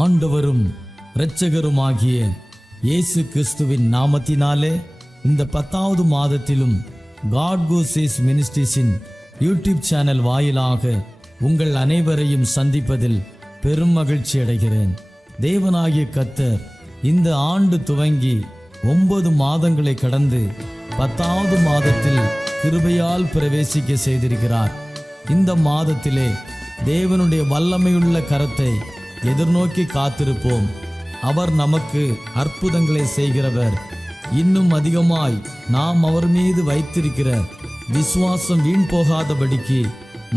ஆண்டவரும் இரட்சகருமாகிய இயேசு கிறிஸ்துவின் நாமத்தினாலே இந்த 10வது மாதத்திலும் காட் கோசேஸ் மினிஸ்ட்ரீஸின் யூடியூப் சேனல் வாயிலாக உங்கள் அனைவரையும் சந்திப்பதில் பெரும் மகிழ்ச்சி அடைகிறேன். தேவனாகிய கர்த்தர் இந்த ஆண்டு துவங்கி 9 மாதங்களை கடந்து 10வது மாதத்தில் கிருபையால் பிரவேசிக்க செய்திருக்கிறார். இந்த மாதத்திலே தேவனுடைய வல்லமையுள்ள கரத்தை எதிர்நோக்கி காத்திருப்போம். அவர் நமக்கு அற்புதங்களை செய்கிறவர். இன்னும் அதிகமாய் நாம் அவர் மீது வைத்திருக்கிற விசுவாசம் வீண் போகாதபடிக்கு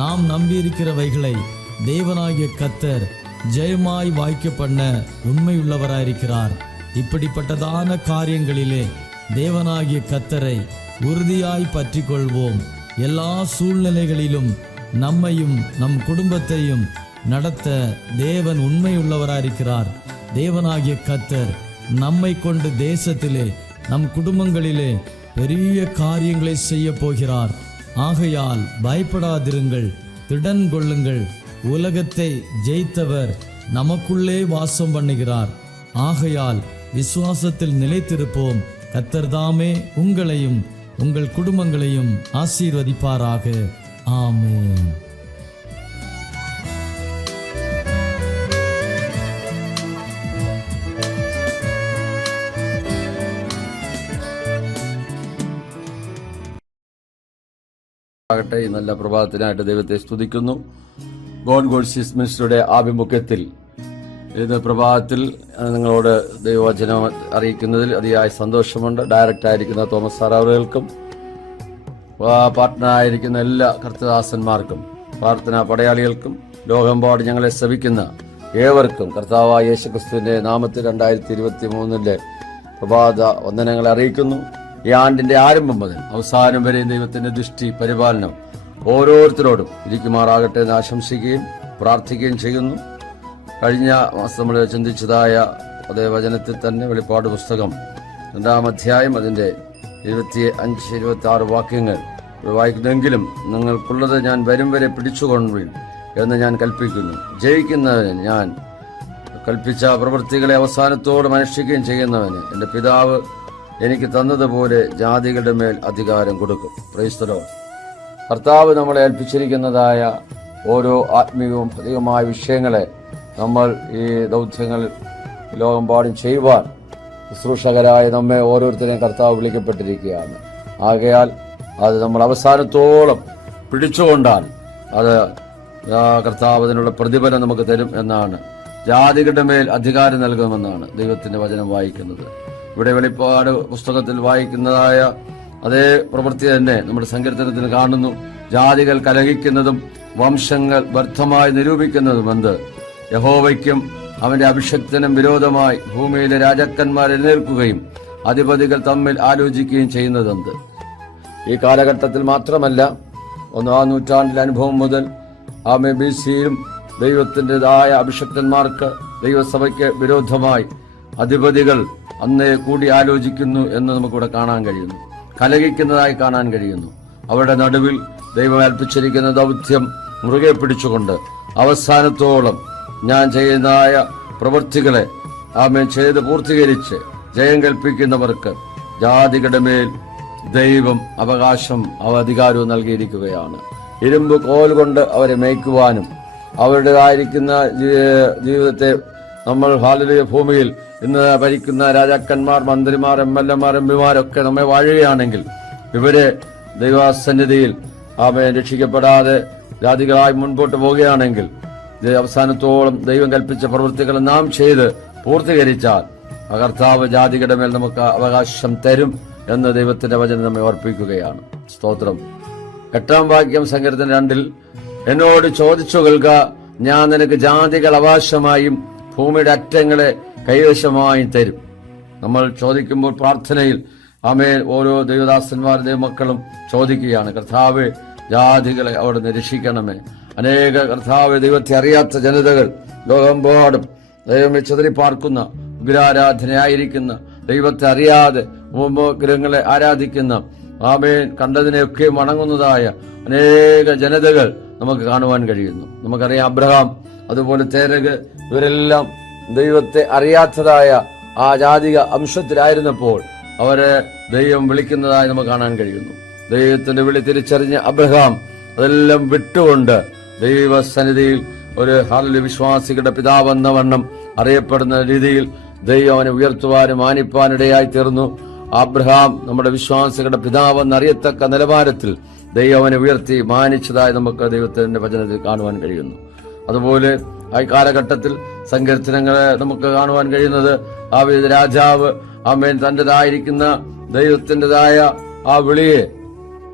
நாம் நம்பியிருக்கிறவைகளை தேவனாகிய கர்த்தர் ஜெயமாய் வாய்க்க பண்ண உண்மையுள்ளவராயிருக்கிறார். இப்படிப்பட்டதான காரியங்களிலே தேவனாகிய கர்த்தரை உறுதியாய் பற்றி கொள்வோம். எல்லா சூழ்நிலைகளிலும் நம்மையும் நம் குடும்பத்தையும் நடத்த தேவன் உண்மையுள்ளவராயிருக்கிறார். தேவனாகிய கர்த்தர் நம்மை கொண்டு தேசத்திலே நம் குடும்பங்களிலே பெரிய காரியங்களை செய்ய போகிறார். ஆகையால் பயப்படாதிருங்கள், திடன் கொள்ளுங்கள். உலகத்தை ஜெயித்தவர் நமக்குள்ளே வாசம் பண்ணுகிறார். ஆகையால் விசுவாசத்தில் நிலைத்திருப்போம். கர்த்தர் தாமே உங்களையும் உங்கள் குடும்பங்களையும் ஆசீர்வதிப்பாராக. ஆமென். ഈ നല്ല പ്രഭാതത്തിനായിട്ട് ദൈവത്തെ സ്തുതിക്കുന്നു. ഗോഡ് ഗോഡ്സീസ് മിനിസ്റ്ററുടെ ആഭിമുഖ്യത്തിൽ ഇത് പ്രഭാതത്തിൽ നിങ്ങളോട് ദൈവവചനം അറിയിക്കുന്നതിൽ അതിയായ സന്തോഷമുണ്ട്. ഡയറക്റ്റായിരിക്കുന്ന തോമസ് സാർ അവറുകൾക്കും പാർട്ട്ണറായിരിക്കുന്ന എല്ലാ കർത്തദാസന്മാർക്കും പ്രാർത്ഥനാ പടയാളികൾക്കും ലോകമെമ്പാടും ഞങ്ങളെ ശ്രവിക്കുന്ന ഏവർക്കും കർത്താവായ യേശുക്രിസ്തുവിന്റെ നാമത്തിൽ 2023 പ്രഭാത വന്ദനങ്ങളെ അറിയിക്കുന്നു. ഈ ആണ്ടിന്റെ ആരംഭം മുതൽ അവസാനം വരെ ദൈവത്തിന്റെ ദൃഷ്ടി പരിപാലനം ഓരോരുത്തരോടും ഇരിക്കുമാറാകട്ടെ എന്ന് ആശംസിക്കുകയും പ്രാർത്ഥിക്കുകയും ചെയ്യുന്നു. കഴിഞ്ഞ മാസം നമ്മൾ ചിന്തിച്ചതായ അതേ വചനത്തിൽ തന്നെ വെളിപ്പാട് പുസ്തകം 2-ാം അധ്യായം അതിന്റെ 25-26 വാക്യങ്ങൾ വായിക്കുന്നെങ്കിലും നിങ്ങൾക്കുള്ളത് ഞാൻ വരും വരെ പിടിച്ചുകൊള്ളുവിൻ എന്ന് ഞാൻ കൽപ്പിക്കുന്നു. ജയിക്കുന്നവന് ഞാൻ കൽപ്പിച്ച പ്രവൃത്തികളെ അവസാനത്തോടെ അനുഷ്ഠിക്കുകയും ചെയ്യുന്നവന് എൻ്റെ പിതാവ് എനിക്ക് തന്നതുപോലെ ജാതികളുടെ മേൽ അധികാരം കൊടുക്കും. Praise the Lord. കർത്താവ് നമ്മളെ ഏൽപ്പിച്ചിരിക്കുന്നതായ ഓരോ ആത്മീയവും ഭൗതികമായ വിഷയങ്ങളെ നമ്മൾ ഈ ദൗത്യങ്ങൾ ലോകമെമ്പാടും ചെയ്യുവാൻ ശുശ്രൂഷകരായ നമ്മെ ഓരോരുത്തരെയും കർത്താവ് വിളിക്കപ്പെട്ടിരിക്കുകയാണ്. ആകയാൽ അത് നമ്മൾ അവസാനത്തോളം പിടിച്ചുകൊണ്ടാൽ അത് കർത്താവ് അതിനുള്ള പ്രതിഫലം നമുക്ക് തരും എന്നാണ്. ജാതികളുടെ മേൽ അധികാരം നൽകുമെന്നാണ് ദൈവത്തിന്റെ വചനം വായിക്കുന്നത്. ഇവിടെ വെളിപ്പാട് പുസ്തകത്തിൽ വായിക്കുന്നതായ അതേ പ്രവൃത്തി തന്നെ നമ്മുടെ സങ്കീർത്തനത്തിൽ കാണുന്നു. ജാതികൾ കലഹിക്കുന്നതും വംശങ്ങൾ വ്യർത്ഥമായി നിരൂപിക്കുന്നതും എന്ത്? യഹോവയ്ക്കും അവന്റെ അഭിഷക്തനും വിരോധമായി ഭൂമിയിലെ രാജാക്കന്മാർ എഴുന്നേൽക്കുകയും അധിപതികൾ തമ്മിൽ ആലോചിക്കുകയും ചെയ്യുന്നതെന്ത്? ഈ കാലഘട്ടത്തിൽ മാത്രമല്ല, 1-ാം നൂറ്റാണ്ടിലെ അനുഭവം മുതൽ BC-യിലും ദൈവത്തിൻ്റെതായ അഭിഷക്തന്മാർക്ക് ദൈവസഭയ്ക്ക് വിരോധമായി അധിപതികൾ അന്നേ കൂടി ആലോചിക്കുന്നു എന്ന് നമുക്കിവിടെ കാണാൻ കഴിയുന്നു. കലഹിക്കുന്നതായി കാണാൻ കഴിയുന്നു. അവരുടെ നടുവിൽ ദൈവം ഏൽപ്പിച്ചിരിക്കുന്ന ദൗത്യം മുറുകെ പിടിച്ചുകൊണ്ട് അവസാനത്തോളം ഞാൻ ചെയ്യുന്നതായ പ്രവൃത്തികളെ ചെയ്ത് പൂർത്തീകരിച്ച് ജയം കൽപ്പിക്കുന്നവർക്ക് ജാതികളുടെ മേൽ ദൈവം അവകാശം അധികാരവും നൽകിയിരിക്കുകയാണ്. ഇരുമ്പ് കോൽ കൊണ്ട് അവരെ മേയ്ക്കുവാനും അവരുടേതായിരിക്കുന്ന ജീവിതത്തെ നമ്മൾ ഹാലലുയ ഭൂമിയിൽ ഇന്ന് ഭരിക്കുന്ന രാജാക്കന്മാർ, മന്ത്രിമാർ, MLA-മാർ, MP-മാരൊക്കെ നമ്മെ വാഴുകയാണെങ്കിൽ ഇവരെ ദൈവസന്നിധിയിൽ രക്ഷിക്കപ്പെടാതെ ജാതികളായി മുൻപോട്ട് പോവുകയാണെങ്കിൽ അവസാനത്തോളം ദൈവം കൽപ്പിച്ച പ്രവൃത്തികൾ നാം ചെയ്ത് പൂർത്തീകരിച്ചാൽ കർത്താവ് ജാതികളുടെ മേൽ നമുക്ക് അവകാശം തരും എന്ന് ദൈവത്തിന്റെ വചനം നമ്മെ ഓർപ്പിക്കുകയാണ്. സ്തോത്രം. 8-ാം വാക്യം സങ്കീർത്തനം 2-ൽ എന്നോട് ചോദിച്ചു കേൾക്ക, ഞാൻ നിനക്ക് ജാതികൾ അവകാശമായും ഭൂമിയുടെ അറ്റങ്ങളെ കൈവശമായും തരും. നമ്മൾ ചോദിക്കുമ്പോൾ പ്രാർത്ഥനയിൽ ഓരോ ദൈവദാസന്മാരും ദൈവമക്കളും ചോദിക്കുകയാണ്, കർത്താവേ ജാതികളെ അവിടുന്ന് രക്ഷിക്കണമേ. അനേക കർത്താവ് ദൈവത്തെ അറിയാത്ത ജനതകൾ ലോകമെമ്പാടും ദൈവമേ ചിതറിപ്പാർക്കുന്ന, ഉഗ്രാരാധനയായിരിക്കുന്ന, ദൈവത്തെ അറിയാതെ ഉപഗ്രഹങ്ങളെ ആരാധിക്കുന്ന, കണ്ടതിനെയൊക്കെ വണങ്ങുന്നതായ അനേക ജനതകൾ നമുക്ക് കാണുവാൻ കഴിയുന്നു. നമുക്കറിയാം അബ്രഹാം, അതുപോലെ തേരക്, ഇവരെല്ലാം ദൈവത്തെ അറിയാത്തതായ ആ ജാതിക അംശത്തിലായിരുന്നപ്പോൾ അവരെ ദൈവം വിളിക്കുന്നതായി നമുക്ക് കാണാൻ കഴിയുന്നു. ദൈവത്തിന്റെ വിളി തിരിച്ചറിഞ്ഞ അബ്രഹാം അതെല്ലാം വിട്ടുകൊണ്ട് ദൈവസന്നിധിയിൽ ഒരു വിശ്വാസികളുടെ പിതാവെന്ന വണ്ണം അറിയപ്പെടുന്ന രീതിയിൽ ദൈവം അവനെ ഉയർത്തുവാനും മാനിപ്പാനിടയായി തീർന്നു. അബ്രഹാം നമ്മുടെ വിശ്വാസികളുടെ പിതാവെന്ന് അറിയത്തക്ക നിലവാരത്തിൽ ദൈവം അവനെ ഉയർത്തി മാനിച്ചതായി നമുക്ക് ദൈവത്തിന്റെ വചനത്തിൽ കാണുവാൻ കഴിയുന്നു. അതുപോലെ ആ കാലഘട്ടത്തിൽ സങ്കീർത്തനങ്ങളെ നമുക്ക് കാണുവാൻ കഴിയുന്നത് രാജാവ് ആമേൻ തന്റേതായിരിക്കുന്ന ദൈവത്തിൻ്റെതായ ആ വിളിയെ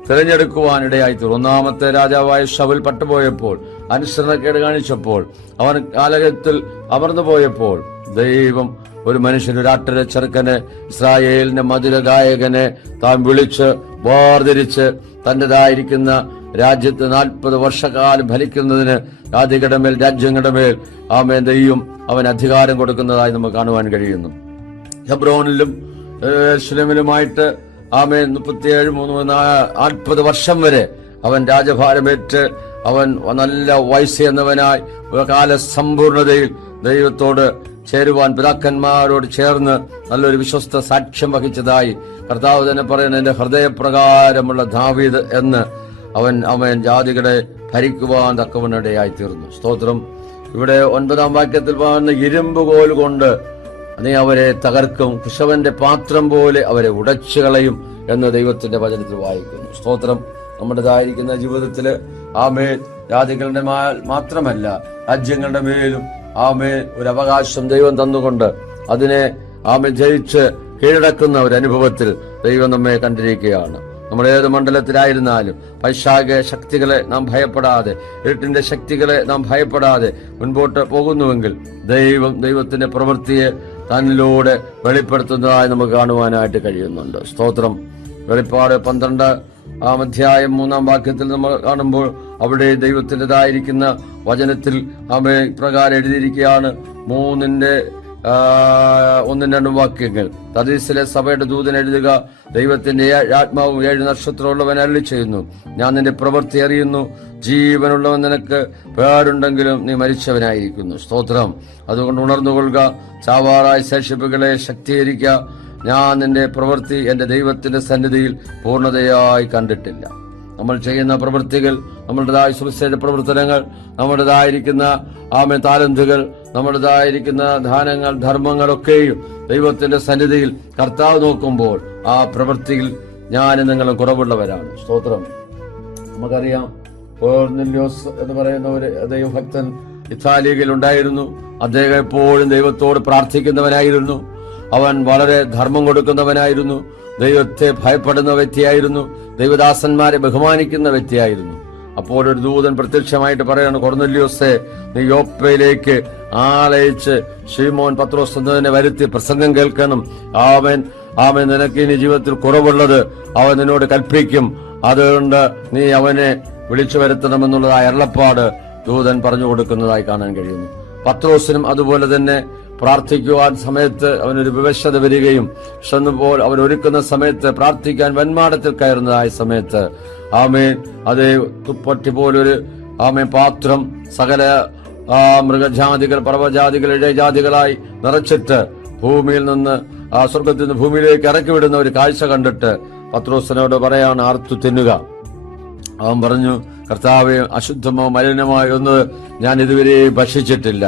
തിരഞ്ഞെടുക്കുവാനിടയായി തീർന്നു. ഒന്നാമത്തെ രാജാവായ ശൗൽ പട്ടുപോയപ്പോൾ, അനുസരണക്കേട് കാണിച്ചപ്പോൾ, അവൻ കാലഘട്ടത്തിൽ അമർന്നു പോയപ്പോൾ ദൈവം ഒരു മനുഷ്യന്, ഒരു ആട്ടിലെ ചെറുക്കനെ, ഇസ്രായേലിന്റെ മധുര ഗായകനെ താൻ വിളിച്ച് വേർതിരിച്ച് തന്റേതായിരിക്കുന്ന രാജ്യത്ത് 40 വർഷക്കാലം ഭരിക്കുന്നതിന് രാജ്യങ്ങളുടെ മേൽ ആമേൻ ദൈവം അവൻ അധികാരം കൊടുക്കുന്നതായി നമുക്ക് കാണുവാൻ കഴിയുന്നു. ഹെബ്രോനിലും യെരൂശലേമിലുമായിട്ട് ആമേൻ 40 വർഷം വരെ അവൻ രാജഭാരമേറ്റ് അവൻ നല്ല വയസ്സെന്നവനായി കാല സമ്പൂർണതയിൽ ദൈവത്തോട് ചേരുവാൻ പിതാക്കന്മാരോട് ചേർന്ന് നല്ലൊരു വിശ്വസ്ത സാക്ഷ്യം വഹിച്ചതായി കർത്താവ് തന്നെ പറയുന്നത്, എന്റെ ഹൃദയപ്രകാരമുള്ള ദാവീദ് എന്ന് അവൻ ജാതികളെ ഭരിക്കുവാൻ തക്കവനിടയായി തീർന്നു. സ്തോത്രം. ഇവിടെ 9-ാം വാക്യത്തിൽ പറയുന്ന ഇരുമ്പ് കോൽ കൊണ്ട് നീ അവരെ തകർക്കും, കുശവന്റെ പാത്രം പോലെ അവരെ ഉടച്ചു കളയും എന്ന് ദൈവത്തിന്റെ വചനത്തിൽ വായിക്കുന്നു. സ്തോത്രം. നമ്മുടേതായിരിക്കുന്ന ജീവിതത്തില് ആമേൻ ജാതികളുടെ മാത്രമല്ല രാജ്യങ്ങളുടെ മേലും ആമേൻ ഒരു അവകാശം ദൈവം തന്നുകൊണ്ട് അതിനെ ആമേൻ ജയിച്ച് കീഴടക്കുന്ന ഒരു അനുഭവത്തിൽ ദൈവം നമ്മെ കണ്ടിരിക്കുകയാണ്. നമ്മൾ ഏത് മണ്ഡലത്തിലായിരുന്നാലും പൈശാചിക ശക്തികളെ നാം ഭയപ്പെടാതെ, ഇരുട്ടിന്റെ ശക്തികളെ നാം ഭയപ്പെടാതെ മുൻപോട്ട് പോകുന്നുവെങ്കിൽ ദൈവത്തിന്റെ പ്രവൃത്തിയെ തന്നിലൂടെ വെളിപ്പെടുത്തുന്നതായി നമുക്ക് കാണുവാനായിട്ട് കഴിയുന്നുണ്ട്. സ്തോത്രം. വെളിപ്പാട് 12-ാം അധ്യായം 3-ാം വാക്യത്തിൽ നമ്മൾ കാണുമ്പോൾ അവിടെ ദൈവത്തിൻ്റെതായിരിക്കുന്ന വചനത്തിൽ പ്രകാരം എഴുതിയിരിക്കുകയാണ്. 1-2 വാക്യങ്ങൾ. തർശീസിലെ സഭയുടെ ദൂതൻ എഴുതുക, ദൈവത്തിന്റെ ആത്മാവും 7 നക്ഷത്രമുള്ളവൻ അരുളി ചെയ്യുന്നു, ഞാൻ നിന്റെ പ്രവൃത്തി അറിയുന്നു, ജീവനുള്ളവൻ നിനക്ക് പേരുണ്ടെങ്കിലും നീ മരിച്ചവനായിരിക്കുന്നു. സ്തോത്രം. അതുകൊണ്ട് ഉണർന്നുകൊള്ളുക, ചാവാറായ ശേഷിപ്പുകളെ ശക്തീകരിക്കുക. ഞാൻ നിന്റെ പ്രവൃത്തി എന്റെ ദൈവത്തിന്റെ സന്നിധിയിൽ പൂർണ്ണതയായി കണ്ടിട്ടില്ല. നമ്മൾ ചെയ്യുന്ന പ്രവൃത്തികൾ, നമ്മുടേതായ സുവിശേഷ പ്രവർത്തനങ്ങൾ, നമ്മുടേതായിരിക്കുന്ന താലന്തുകൾ, നമ്മുടേതായിരിക്കുന്ന ദാനങ്ങൾ, ധർമ്മങ്ങളൊക്കെയും ദൈവത്തിന്റെ സന്നിധിയിൽ കർത്താവ് നോക്കുമ്പോൾ ആ പ്രവൃത്തിയിൽ ഞാനും നിങ്ങളും കുറവുള്ളവരാണ്. സ്തോത്രം. നമുക്കറിയാം, കൊർന്നേല്യോസ് എന്ന് പറയുന്ന ഒരു ദൈവഭക്തൻ ഇത്താലിയിൽ ഉണ്ടായിരുന്നു. അദ്ദേഹം എപ്പോഴും ദൈവത്തോട് പ്രാർത്ഥിക്കുന്നവനായിരുന്നു. അവൻ വളരെ ധർമ്മം കൊടുക്കുന്നവനായിരുന്നു. ദൈവത്തെ ഭയപ്പെടുന്ന വ്യക്തിയായിരുന്നു. ദൈവദാസന്മാരെ ബഹുമാനിക്കുന്ന വ്യക്തിയായിരുന്നു. അപ്പോൾ ഒരു ദൂതൻ പ്രത്യക്ഷമായിട്ട് പറയാണ്, കൊർന്നേല്യോസേ, നീ യോപ്പയിലേക്ക് ആളയച്ച് ശീമോൻ പത്രോസ് എന്നതിനെ വരുത്തി പ്രസംഗം കേൾക്കണം. അവൻ നിനക്ക് ഇനി ജീവിതത്തിൽ കുറവുള്ളത് അവൻ നിന്നോട് കൽപ്പിക്കും. അതുകൊണ്ട് നീ അവനെ വിളിച്ചു വരുത്തണമെന്നുള്ളതായ അരുളപ്പാട് ദൂതൻ പറഞ്ഞു കൊടുക്കുന്നതായി കാണാൻ കഴിയുന്നു. പത്രോസിനും അതുപോലെ തന്നെ പ്രാർത്ഥിക്കുവാൻ സമയത്ത് അവനൊരു വിവശത വരികയും ക്ഷണപ്പോൾ അവൻ ഒരുക്കുന്ന സമയത്ത് പ്രാർത്ഥിക്കാൻ വന്മാടത്തിൽ കയറുന്നതായ സമയത്ത് അതേ തുപ്പട്ടി പോലൊരു പാത്രം സകല മൃഗജാതികൾ, പർവ്വജാതികൾ, ഇഴജാതികളായി നിറച്ചിട്ട് ഭൂമിയിൽ നിന്ന് സ്വർഗത്തിൽ നിന്ന് ഭൂമിയിലേക്ക് ഇറക്കി വിടുന്ന ഒരു കാഴ്ച കണ്ടിട്ട് പത്രോസിനോട് പറയാണ്, അറുത്തു തിന്നുക. അവൻ പറഞ്ഞു, കർത്താവേ, അശുദ്ധമോ മലിനമായോ ഒന്ന് ഞാൻ ഇതുവരെ ഭക്ഷിച്ചിട്ടില്ല.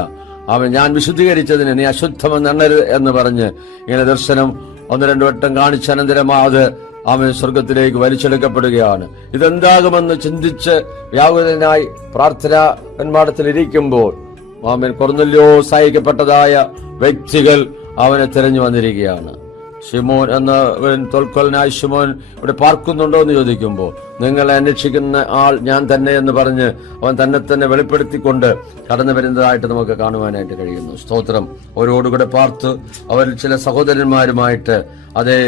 ഞാൻ വിശുദ്ധീകരിച്ചതിന് നീ അശുദ്ധമെന്ന് എണ്ണരുത് എന്ന് പറഞ്ഞ് ഇങ്ങനെ ദർശനം 1-2 വട്ടം കാണിച്ച അനന്തരം അത് സ്വർഗത്തിലേക്ക് വലിച്ചെടുക്കപ്പെടുകയാണ്. ഇതെന്താകുമെന്ന് ചിന്തിച്ച് വ്യാകുലനായി പ്രാർത്ഥനാ വന്മാടത്തിൽ ഇരിക്കുമ്പോൾ കൊർന്നേല്യോസ് അയക്കപ്പെട്ടതായ വ്യക്തികൾ അവനെ തിരഞ്ഞു വന്നിരിക്കുകയാണ്. ശിമോൻ എന്ന തോൽക്കൊലനായ ശിമോൻ ഇവിടെ പാർക്കുന്നുണ്ടോ എന്ന് ചോദിക്കുമ്പോൾ, നിങ്ങളെ അന്വേഷിക്കുന്ന ആൾ ഞാൻ തന്നെ എന്ന് പറഞ്ഞ് അവൻ തന്നെ വെളിപ്പെടുത്തിക്കൊണ്ട് കടന്നു വരുന്നതായിട്ട് നമുക്ക് കാണുവാനായിട്ട് കഴിയുന്നു. സ്തോത്രം. അവരോടുകൂടെ പാർത്ത് അവരിൽ ചില സഹോദരന്മാരുമായിട്ട് അതേ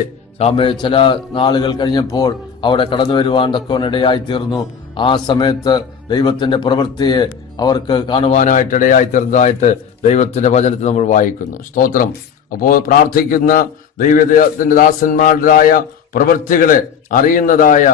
ചില നാളുകൾ കഴിഞ്ഞപ്പോൾ അവിടെ കടന്നു വരുവാൻ തക്കവനിടയായി തീർന്നു. ആ സമയത്ത് ദൈവത്തിന്റെ പ്രവൃത്തിയെ അവർക്ക് കാണുവാനായിട്ട് ഇടയായി തീർന്നതായിട്ട് ദൈവത്തിന്റെ വചനത്തിൽ നമ്മൾ വായിക്കുന്നു. സ്തോത്രം. അപ്പോൾ പ്രാർത്ഥിക്കുന്ന ദൈവത്തിന്റെ ദാസന്മാരുടേതായ പ്രവൃത്തികളെ അറിയുന്നതായ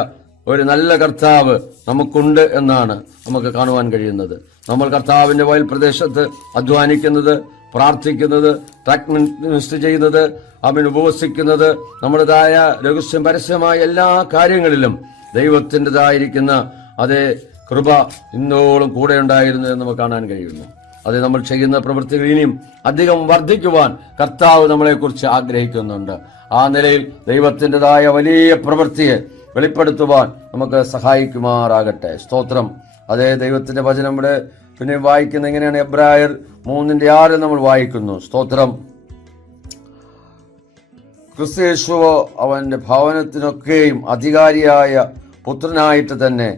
ഒരു നല്ല കർത്താവ് നമുക്കുണ്ട് എന്നാണ് നമുക്ക് കാണുവാൻ കഴിയുന്നത്. നമ്മൾ കർത്താവിന്റെ വയൽ പ്രദേശത്ത് അധ്വാനിക്കുന്നത്, പ്രാർത്ഥിക്കുന്നത്, ട്രാക്ക് മിനിസ്റ്റർ ചെയ്യുന്നത്, അവൻ ഉപവസിക്കുന്നത്, നമ്മുടേതായ രഹസ്യം പരസ്യമായ എല്ലാ കാര്യങ്ങളിലും ദൈവത്തിൻ്റെതായിരിക്കുന്ന അതേ കൃപ ഇന്നോളം കൂടെ ഉണ്ടായിരുന്നു എന്ന് നമുക്ക് കാണാൻ കഴിയുന്നു. അത് നമ്മൾ ചെയ്യുന്ന പ്രവൃത്തികൾ ഇനിയും അധികം വർദ്ധിക്കുവാൻ കർത്താവ് നമ്മളെക്കുറിച്ച് ആഗ്രഹിക്കുന്നുണ്ട്. ആ നിലയിൽ ദൈവത്തിൻ്റെതായ വലിയ പ്രവൃത്തിയെ വെളിപ്പെടുത്തുവാൻ നമുക്ക് സഹായിക്കുമാറാകട്ടെ. സ്തോത്രം. അതേ ദൈവത്തിന്റെ വചനം ഇവിടെ പിന്നെ വായിക്കുന്ന എങ്ങനെയാണ്? എബ്രായർ 3:6 നമ്മൾ വായിക്കുന്നു. സ്തോത്രം. ക്രിസ്തു അവന്റെ ഭവനത്തിനൊക്കെയും അധികാരിയായ പുത്രനായിട്ട് തന്നെ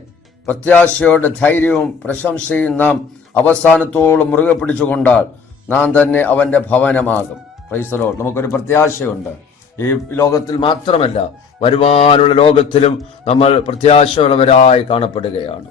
പ്രത്യാശയോടെ ധൈര്യവും പ്രശംസയും നാം അവസാനത്തോളം മുറുകെ പിടിച്ചുകൊണ്ടാൽ നാം തന്നെ അവന്റെ ഭവനമാകും. Praise the Lord. നമുക്കൊരു പ്രത്യാശയുണ്ട്. ഈ ലോകത്തിൽ മാത്രമല്ല, വരുവാനുള്ള ലോകത്തിലും നമ്മൾ പ്രത്യാശയുള്ളവരായി കാണപ്പെടുകയാണ്.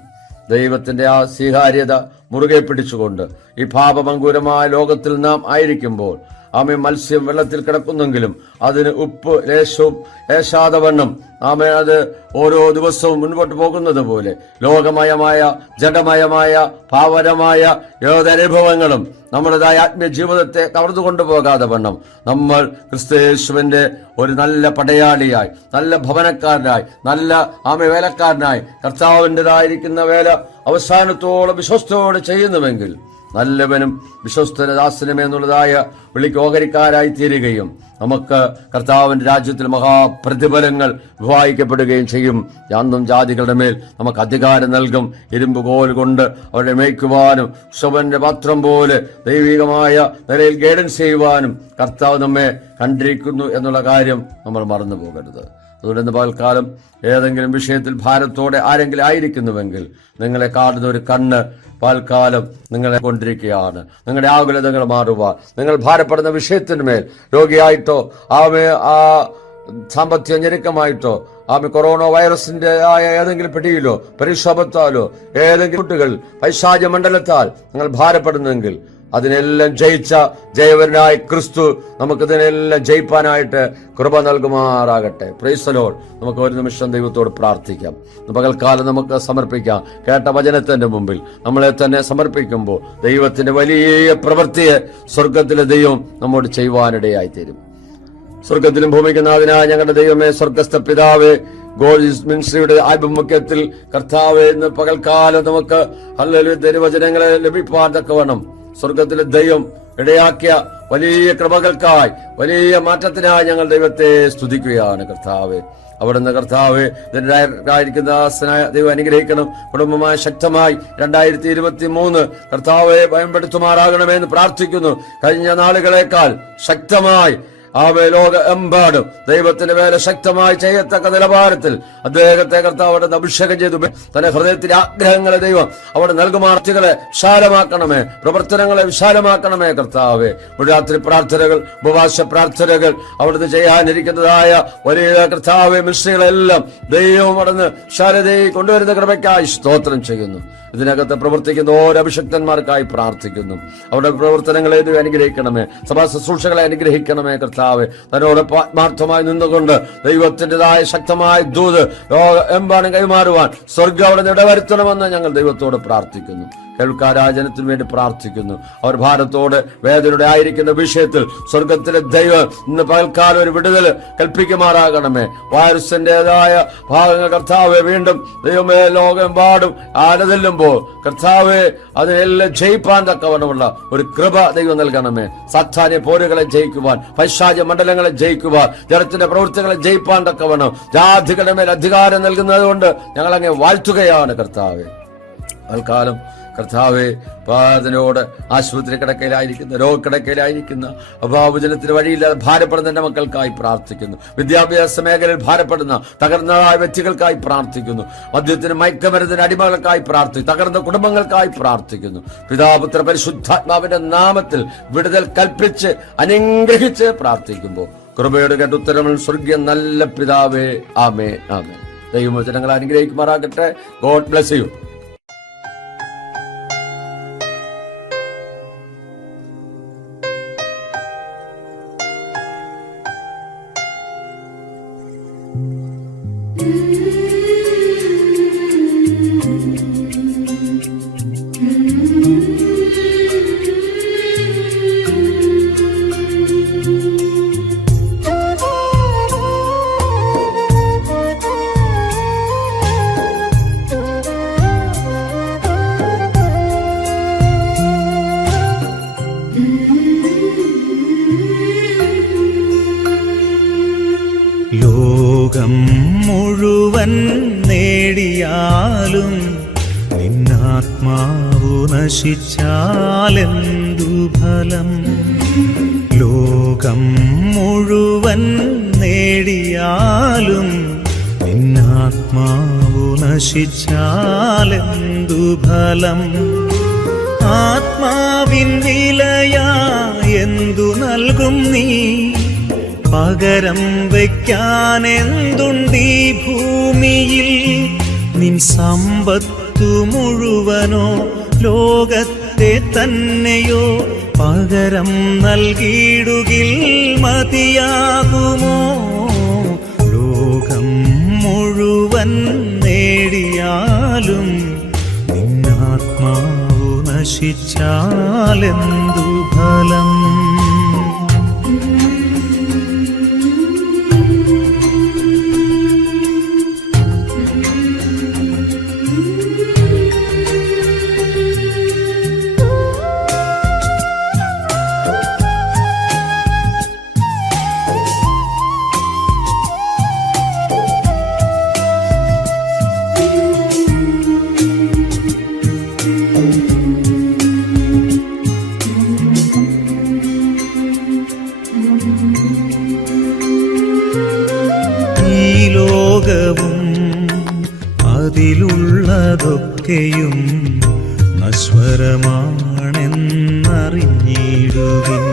ദൈവത്തിന്റെ ആ സ്വീകാര്യത മുറുകെ പിടിച്ചുകൊണ്ട് ഈ പാപമങ്കൂരമായ ലോകത്തിൽ നാം ആയിരിക്കുമ്പോൾ ആമേ മത്സ്യം വെള്ളത്തിൽ കിടക്കുന്നെങ്കിലും അതിന് ഉപ്പ് ലേശവും ഏശാതവണ്ണം ആമേ അത് ഓരോ ദിവസവും മുൻപോട്ട് പോകുന്നത് പോലെ ലോകമയമായ ജഡമയമായ പാവനമായ ഏതനുഭവങ്ങളും നമ്മുടേതായ ആത്മീയ ജീവിതത്തെ കവർന്നു കൊണ്ടുപോകാതെ വണ്ണം നമ്മൾ ക്രിസ്തുയേശുവിന്റെ ഒരു നല്ല പടയാളിയായി, നല്ല ഭവനക്കാരനായി, നല്ല ആമേ വേലക്കാരനായി കർത്താവിൻ്റെതായിരിക്കുന്ന വേല അവസാനത്തോളം വിശ്വസ്തയോടെ ചെയ്യുന്നുവെങ്കിൽ നല്ലവനും വിശ്വസ്തദാസനുമേ എന്നുള്ളതായ വിളിക്ക് ഓഹരിക്കാരായി തീരുകയും നമുക്ക് കർത്താവിന്റെ രാജ്യത്തിൽ മഹാപ്രതിഫലങ്ങൾ വിവാഹിക്കപ്പെടുകയും ചെയ്യും. യാതൊന്നും ജാതികളുടെ മേൽ നമുക്ക് അധികാരം നൽകും. ഇരുമ്പ് കോൽ കൊണ്ട് അവരെ മേയ്ക്കുവാനും ശവന്റെ പാത്രം പോലെ ദൈവികമായ നിലയിൽ ഗൈഡൻസ് ചെയ്യുവാനും കർത്താവ് നമ്മെ കണ്ടിരിക്കുന്നു എന്നുള്ള കാര്യം നമ്മൾ മറന്നു പോകരുത്. അതുകൊണ്ട് ഇന്ന് പകൽക്കാലം ഏതെങ്കിലും വിഷയത്തിൽ ഭാരത്തോടെ ആരെങ്കിലും ആയിരിക്കുന്നുവെങ്കിൽ നിങ്ങളെ കാണുന്ന ഒരു കണ്ണ് പകൽക്കാലം നിങ്ങളെ കൊണ്ടിരിക്കുകയാണ്. നിങ്ങളുടെ ആകുലതകൾ മാറുവാൻ, നിങ്ങൾ ഭാരപ്പെടുന്ന വിഷയത്തിന്മേൽ രോഗിയായിട്ടോ ആ സാമ്പത്തിക ഞെരുക്കമായിട്ടോ കൊറോണ വൈറസിന്റെ ആയ ഏതെങ്കിലും പിടിയിലോ പരിക്ഷോഭത്താലോ ഏതെങ്കിലും കുട്ടികൾ പൈശാച മണ്ഡലത്താൽ നിങ്ങൾ ഭാരപ്പെടുന്നെങ്കിൽ അതിനെല്ലാം ജയിച്ച ജയവരനായ ക്രിസ്തു നമുക്കിതിനെല്ലാം ജയിപ്പാനായിട്ട് കൃപ നൽകുമാറാകട്ടെ. Praise the Lord. നമുക്ക് ഒരു നിമിഷം ദൈവത്തോട് പ്രാർത്ഥിക്കാം. പകൽക്കാലം നമുക്ക് സമർപ്പിക്കാം. കേട്ട വചനത്തിന്റെ മുമ്പിൽ നമ്മളെ തന്നെ സമർപ്പിക്കുമ്പോൾ ദൈവത്തിന്റെ വലിയ പ്രവൃത്തിയെ സ്വർഗത്തിലെ ദൈവം നമ്മോട് ചെയ്യുവാനിടയായിത്തീരും. സ്വർഗത്തിലും ഭൂമിക്കും നാഥനായ ഞങ്ങളുടെ ദൈവമേ, സ്വർഗസ്ഥ പിതാവേ, ഗോൾഡ് മിനിസ്ട്രിയുടെ ആഭിമുഖ്യത്തിൽ കർത്താവേ, ഇന്ന് പകൽക്കാലം നമുക്ക് ഹല്ലേലൂയ ദൈവവചനങ്ങളെ ലഭിപ്പാൻ തക്കവണ്ണം സ്വർഗത്തിലെ ദൈവം ഇടയാക്കിയ വലിയ കൃപകൾക്കായി, വലിയ മാറ്റത്തിനായി ഞങ്ങൾ ദൈവത്തെ സ്തുതിക്കുകയാണ്. കർത്താവേ, അവിടുന്ന് കർത്താവേ ഇതിനായിരിക്കുന്ന ദൈവം അനുഗ്രഹിക്കണം. കുടുംബമായി ശക്തമായി 2023 കർത്താവെ ഭയപ്പെടുത്തുമാറാകണമെന്ന് പ്രാർത്ഥിക്കുന്നു. കഴിഞ്ഞ നാളുകളേക്കാൾ ശക്തമായി ലോക എമ്പാടും ദൈവത്തിന്റെ വേല ശക്തമായി ചെയ്യത്തക്ക നിലവാരത്തിൽ അദ്ദേഹത്തെ കർത്താവ് അവിടെ അഭിഷേകം ചെയ്തു. തന്റെ ഹൃദയത്തിലെ ആഗ്രഹങ്ങളെ ദൈവം അവിടെ നൽകുമാർത്തികളെ വിശാലമാക്കണമേ, പ്രവർത്തനങ്ങളെ വിശാലമാക്കണമേ. കർത്താവെ, രാത്രി പ്രാർത്ഥനകൾ, ഉപവാസ പ്രാർത്ഥനകൾ, അവിടുന്ന് ചെയ്യാനിരിക്കുന്നതായ വലിയ കർത്താവെ മിശ്രികളെല്ലാം ദൈവം അവിടുന്ന് ശാരദയെ കൊണ്ടുവരുന്ന കൃപയ്ക്കായി സ്തോത്രം ചെയ്യുന്നു. ഇതിനകത്ത് പ്രവർത്തിക്കുന്ന ഓരോ അഭിഷക്തന്മാർക്കായി പ്രാർത്ഥിക്കുന്നു. അവരുടെ പ്രവർത്തനങ്ങളെ അനുഗ്രഹിക്കണമേ, സഭാ ശുശ്രൂഷകളെ അനുഗ്രഹിക്കണമേ. കർത്താവെ, തന്നോട് ആത്മാർത്ഥമായി നിന്നുകൊണ്ട് ദൈവത്തിൻ്റെതായ ശക്തമായ ദൂത് എമ്പാടും കൈമാറുവാൻ സ്വർഗ്ഗം അവിടെ ഇടവരുത്തണമെന്ന് ഞങ്ങൾ ദൈവത്തോട് പ്രാർത്ഥിക്കുന്നു. കേൾക്കാരാജനത്തിനു വേണ്ടി പ്രാർത്ഥിക്കുന്നു. അവർ ഭാരത്തോടെ വേദനയുടെ ആയിരിക്കുന്ന വിഷയത്തിൽ സ്വർഗത്തിലെ ദൈവം ഇന്ന് പകൽക്കാലം ഒരു വിടുതൽ കൽപ്പിക്കുമാറാകണമേ. വൈറസിന്റേതായ ഭാഗങ്ങൾ കർത്താവെ വീണ്ടും ദൈവമേ ലോകമെമ്പാടും ആലതല്ലുമ്പോൾ കർത്താവെ അതിനെല്ലാം ജയിപ്പാൻ തക്കവണ്ണമുള്ള ഒരു കൃപ ദൈവം നൽകണമേ. സാത്താന്യ പോരുകളെ ജയിക്കുവാൻ, പൈശാച മണ്ഡലങ്ങളെ ജയിക്കുവാൻ, ജഡത്തിന്റെ പ്രവൃത്തികളെ ജയിപ്പാൻ തക്കവണ്ണം ജാതികളുടെ മേൽ അധികാരം നൽകുന്നത് കൊണ്ട് ഞങ്ങൾ അങ്ങ് വാഴ്ത്തുകയാണ്. കർത്താവെ, തൽക്കാലം കർത്താവെ, പാതനോട് ആശുപത്രി കിടക്കയിലായിരിക്കുന്ന, രോഗക്കിടക്കയിലായിരിക്കുന്ന, അഭാവജനത്തിന് വഴിയില്ലാതെ ഭാരപ്പെടുന്ന എന്റെ മക്കൾക്കായി പ്രാർത്ഥിക്കുന്നു. വിദ്യാഭ്യാസ മേഖലയിൽ ഭാരപ്പെടുന്ന തകർന്നതായ വ്യക്തികൾക്കായി പ്രാർത്ഥിക്കുന്നു. മദ്യത്തിന് മയക്കമരുന്നിന് അടിമകൾക്കായി പ്രാർത്ഥിക്കുന്നു. തകർന്ന കുടുംബങ്ങൾക്കായി പ്രാർത്ഥിക്കുന്നു. പിതാപുത്ര പരിശുദ്ധാത്മാവിന്റെ നാമത്തിൽ വിടുതൽ കൽപ്പിച്ച് അനുഗ്രഹിച്ച് പ്രാർത്ഥിക്കുമ്പോൾ കൃപയുടെ കേട്ടുത്തരങ്ങൾ സ്വർഗീയ നല്ല പിതാവേ, ആമേ ആമേ. ദൈവവചനങ്ങൾ അനുഗ്രഹിക്കുമാറാകട്ടെ. God bless you. ലോകം മുഴുവൻ നേടിയാലും നിന്നാത്മാവു നശിച്ചാലെന്തു ഫലം? ലോകം മുഴുവൻ നേടിയാലും നിന്നാത്മാവു നശിച്ചാലെന്തു ഫലം? ആത്മാവിൻ വിലയാ എന്തു നൽകും നീ? പകരം വയ്ക്കാനെന്തുണ്ടീ ഭൂമിയിൽ? നിൻ സമ്പത്തു മുഴുവനോ ലോകത്തെ തന്നെയോ പകരം നൽകിയിടുകിൽ മതിയാകുമോ? ലോകം മുഴുവൻ നേടിയാലും നിന്നാത്മാവു നശിച്ചാലെന്തു ഫലം? അതിലുള്ളതൊക്കെയും നശ്വരമാണെന്നറിഞ്ഞിടുവിൻ.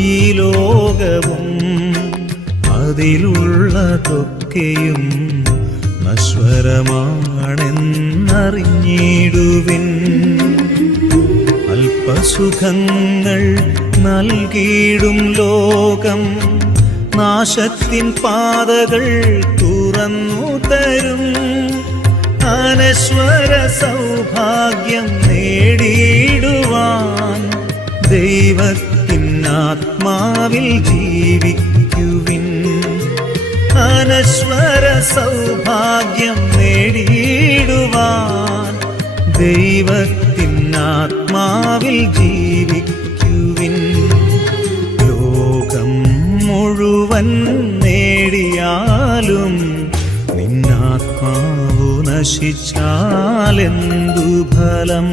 ഈ ലോകവും അതിലുള്ളതൊക്കെയും നശ്വരമാണെന്നറിഞ്ഞിടുവിൻ. അല്പസുഖങ്ങൾ നൽകിയിടും ലോകം നാശത്തിൻ പാതകൾ തുറന്നു തരും. അനശ്വര സൗഭാഗ്യം നേടിയിടുവാൻ ദൈവത്തിൻ ആത്മാവിൽ ജീവിക്കുവിൻ. അനശ്വര സൗഭാഗ്യം നേടിയിടുവാൻ ദൈവത്തിൻ ആത്മാവിൽ ജീവിക്കുവിൻ. ലോകം മുഴുവൻ നേടിയാലും നിന്നാത്മാവു നശിച്ചാലെന്തു ഫലം?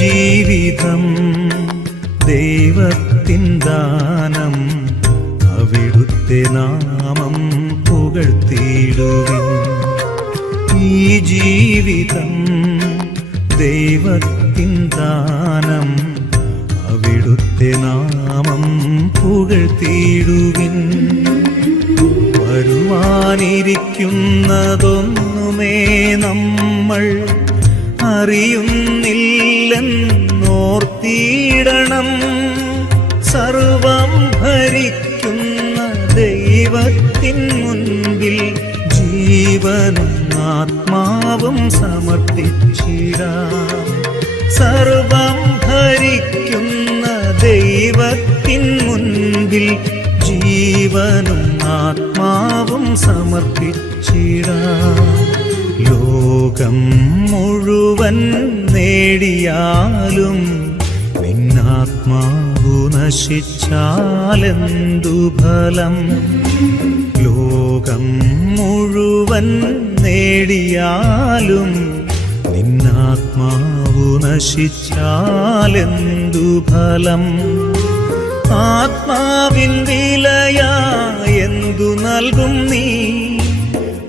ജീവിതം ദൈവത്തിൻ ദാനം, അവിടുത്തെ നാമം പുകഴ്ത്തിയിടുവിൻ. ഈ ജീവിതം ദൈവത്തിൻ ദാനം, അവിടുത്തെ നാമം പുകഴ്ത്തിയിടുവിൻ. വരുവാനിരിക്കുന്നതൊന്നുമേ നമ്മൾ അറിയുന്നില്ലെന്നോർത്തിയിടണം. സർവം ഭരിക്കുന്ന ദൈവത്തിൻ മുൻപിൽ ജീവനും ആത്മാവും സമർപ്പിച്ചിടാം. സർവം ഭരിക്കുന്ന ദൈവത്തിൻ മുൻപിൽ ജീവനും ആത്മാവും സമർപ്പിച്ചിടാം. ലോകം മുഴുവൻ നേടിയാലും നിന്നാത്മാവു നശിച്ചാലെന്തു ഫലം? ലോകം മുഴുവൻ നേടിയാലും നിന്നാത്മാവു നശിച്ചാലെന്തു ഫലം? ആത്മാവിൻ വിലയാ എന്തു നൽകും നീ?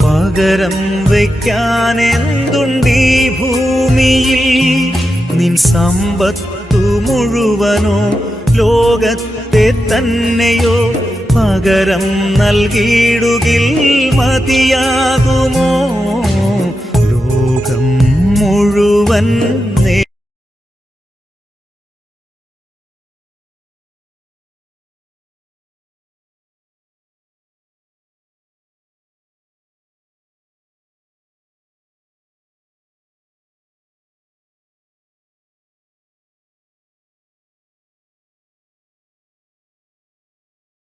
പകരം വയ്ക്കാനെന്തുണ്ടീ ഭൂമിയിൽ? നിൻ സമ്പത്തു മുഴുവനോ ലോകത്തെ തന്നെയോ പകരം നൽകിയിടുകിൽ മതിയാകുമോ? ലോകം മുഴുവൻ